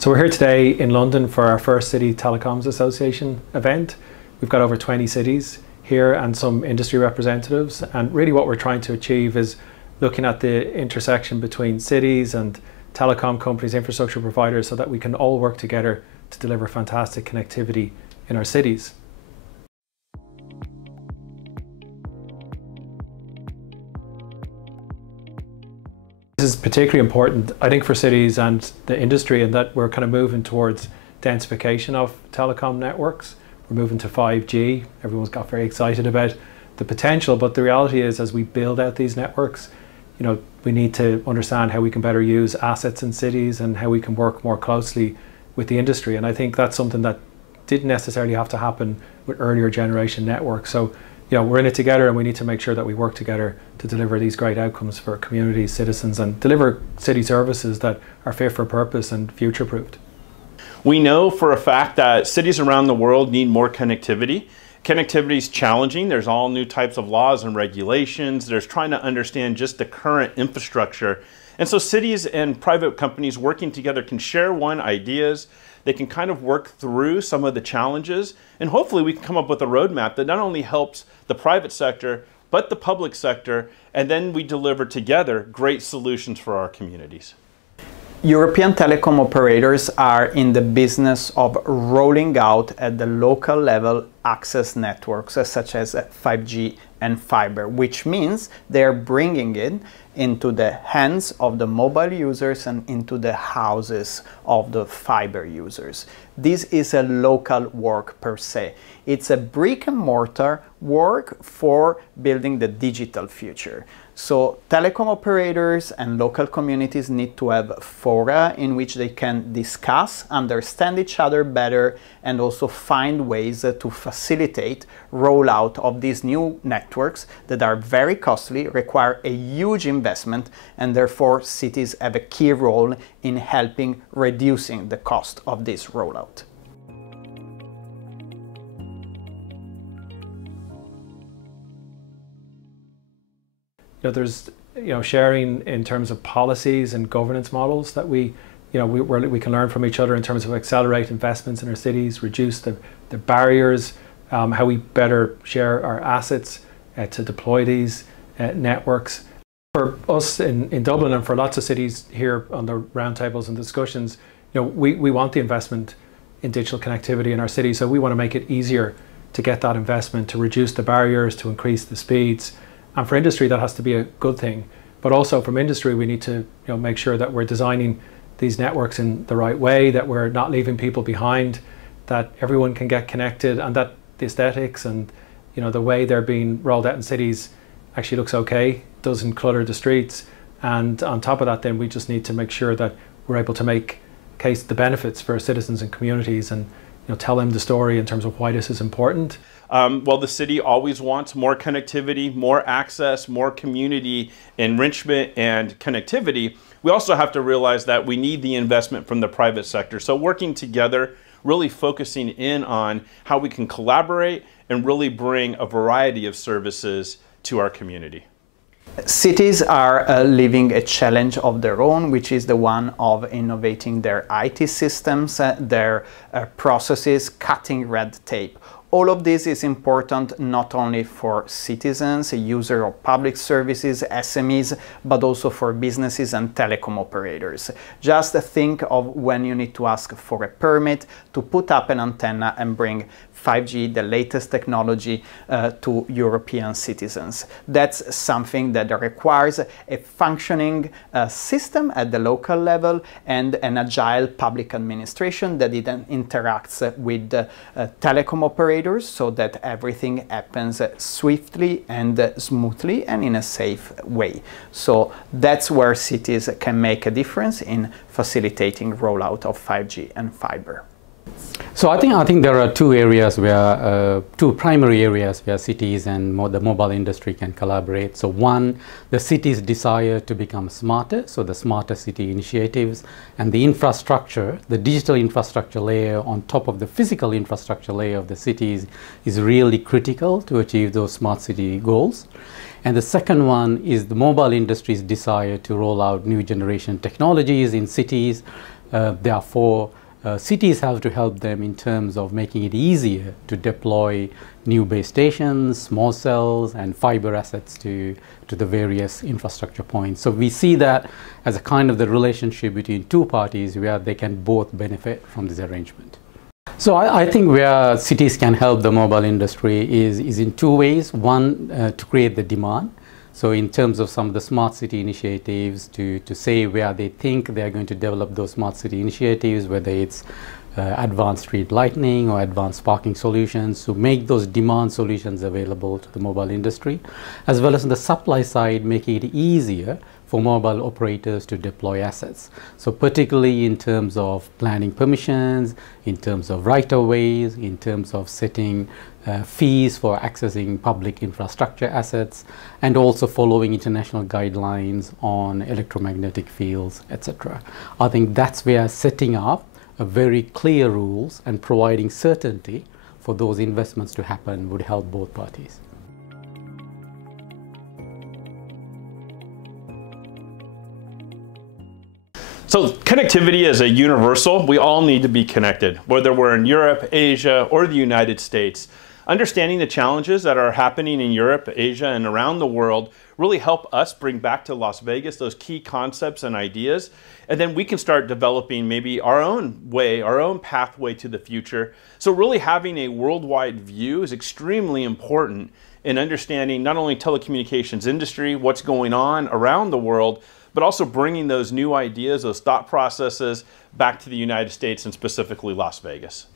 So we're here today in London for our first City Telecoms Association event. We've got over 20 cities here and some industry representatives, and really what we're trying to achieve is looking at the intersection between cities and telecom companies, infrastructure providers, so that we can all work together to deliver fantastic connectivity in our cities. This is particularly important, I think, for cities and the industry, in that we're kind of moving towards densification of telecom networks. We're moving to 5G. Everyone's got very excited about the potential, but the reality is, as we build out these networks, we need to understand how we can better use assets in cities and how we can work more closely with the industry. And I think that's something that didn't necessarily have to happen with earlier generation networks. So we're in it together, and we need to make sure that we work together to deliver these great outcomes for communities, citizens, and deliver city services that are fit for purpose and future-proofed. We know for a fact that cities around the world need more connectivity. Connectivity is challenging. There's all new types of laws and regulations. There's trying to understand just the current infrastructure. And so cities and private companies working together can share ideas. They can kind of work through some of the challenges, and hopefully we can come up with a roadmap that not only helps the private sector, but the public sector, and then we deliver together great solutions for our communities. European telecom operators are in the business of rolling out at the local level access networks such as 5G and fiber, which means they're bringing it into the hands of the mobile users and into the houses of the fiber users. This is a local work per se. It's a brick and mortar work for building the digital future. So telecom operators and local communities need to have fora in which they can discuss, understand each other better, and also find ways to facilitate rollout of these new networks that are very costly, require a huge investment, and therefore cities have a key role in helping reducing the cost of this rollout. There's sharing in terms of policies and governance models that we can learn from each other in terms of accelerate investments in our cities, reduce the barriers, how we better share our assets to deploy these networks. For us in Dublin, and for lots of cities here on the roundtables and discussions, we want the investment in digital connectivity in our city, so we want to make it easier to get that investment, to reduce the barriers, to increase the speeds. And for industry, that has to be a good thing. But also from industry, we need to make sure that we're designing these networks in the right way, that we're not leaving people behind, that everyone can get connected, and that the aesthetics and the way they're being rolled out in cities actually looks okay, doesn't clutter the streets. And on top of that, then we just need to make sure that we're able to make case the benefits for citizens and communities, and tell them the story in terms of why this is important. Well, the city always wants more connectivity, more access, more community enrichment and connectivity. We also have to realize that we need the investment from the private sector. So working together, really focusing in on how we can collaborate and really bring a variety of services to our community. Cities are living a challenge of their own, which is the one of innovating their IT systems, their processes, cutting red tape. All of this is important not only for citizens, users of public services, SMEs, but also for businesses and telecom operators. Just think of when you need to ask for a permit to put up an antenna and bring 5G, the latest technology, to European citizens. That's something that requires a functioning system at the local level and an agile public administration that then interacts with telecom operators so that everything happens swiftly and smoothly and in a safe way. So that's where cities can make a difference in facilitating rollout of 5G and fiber. So I think there are two areas where, two primary areas where cities and the mobile industry can collaborate. So one, the city's desire to become smarter, so the smarter city initiatives, and the infrastructure, the digital infrastructure layer on top of the physical infrastructure layer of the cities is really critical to achieve those smart city goals. And the second one is the mobile industry's desire to roll out new generation technologies in cities, Therefore, cities have to help them in terms of making it easier to deploy new base stations, small cells, and fiber assets to the various infrastructure points. So we see that as a kind of the relationship between two parties where they can both benefit from this arrangement. So I think where cities can help the mobile industry is in two ways. One, to create the demand. So in terms of some of the smart city initiatives, to say where they think they're going to develop those smart city initiatives, whether it's advanced street lighting or advanced parking solutions, to make those demand solutions available to the mobile industry, as well as on the supply side, making it easier for mobile operators to deploy assets. So particularly in terms of planning permissions, in terms of right-of-ways, in terms of setting fees for accessing public infrastructure assets, and also following international guidelines on electromagnetic fields, etc. I think that's where setting up a very clear rules and providing certainty for those investments to happen would help both parties. So connectivity is a universal. We all need to be connected, whether we're in Europe, Asia, or the United States. Understanding the challenges that are happening in Europe, Asia, and around the world really help us bring back to Las Vegas those key concepts and ideas. And then we can start developing maybe our own way, our own pathway to the future. So really having a worldwide view is extremely important in understanding not only telecommunications industry, what's going on around the world, but also bringing those new ideas, those thought processes back to the United States and specifically Las Vegas.